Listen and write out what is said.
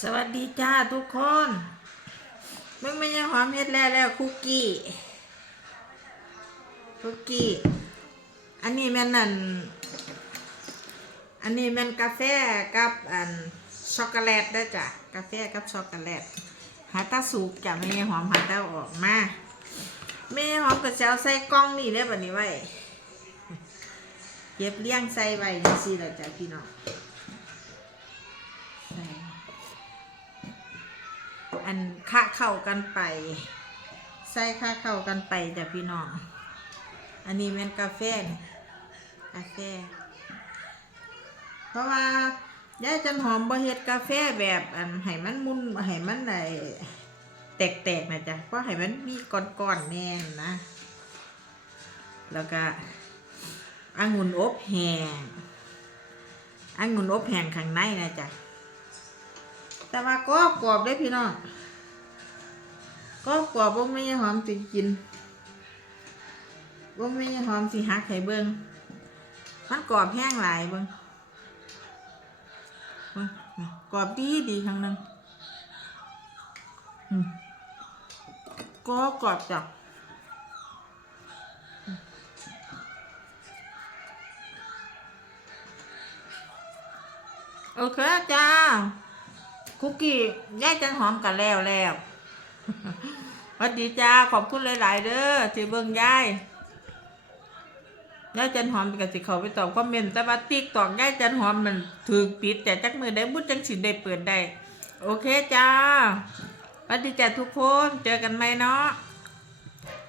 สวัสดีจ้าทุกคนไม่ไม่ยังหอมเฮ็ดแล้วแล้วคุกกี้คุกกี้ อันนี้แม่นนั่นอันนี้แม่นกาแฟกับอันช็อกโกแลตได้จ้ะกาแฟกับช็อกโกแลตหาตาสูบจ้ะไม่ยังหอมหาตาออกมาไม่ยังหอมก็จะเอาใส่กล่องนี่เลยบัดนี้ไว้เก็บเลี้ยงใส่ไว้จังซี่แหละจ้ะพี่น้อง อันค่าเข้ากันไป ใส่ค่าเข้ากันไปจ้ะพี่น้อง อันนี้เป็นกาแฟนกาแฟ เพราะว่ายายจันหอมบ่เฮ็ดกาแฟแบบอันให้มันมุนให้มันไดแตกๆนะจ๊ะเพราะให้มันมีก้อนๆแน่นนะ แล้วก็องุ่นอบแห้งองุ่นอบแห้งข้างในนะจ๊ะ แต่ว่าก็กรอบได้พี่น้องก็กรอบบ่ไม่หอมสิกินบ่ไม่หอมสิหักให้เบิ่งมันกรอบแห้งหลายเบิ่งเบิ่งกรอบดีดีครั้งนึงก็กรอบจ้ะโอเคจ้า คุกกี้ยายจันหอมกันแล้วแล้วสวัสดีจ้าขอบคุณหลายๆเด้อที่เบิ่งยายยายจันหอมกับสิเขาไปตอบคอมเมนต์แต่ว่าติ๊กตอกยายจันหอมมันถูกปิดแต่จักมือได้บุญจังสิได้เปิดได้ โอเคจ้าสวัสดีจ้าทุกคน เจอกันไหมเนาะ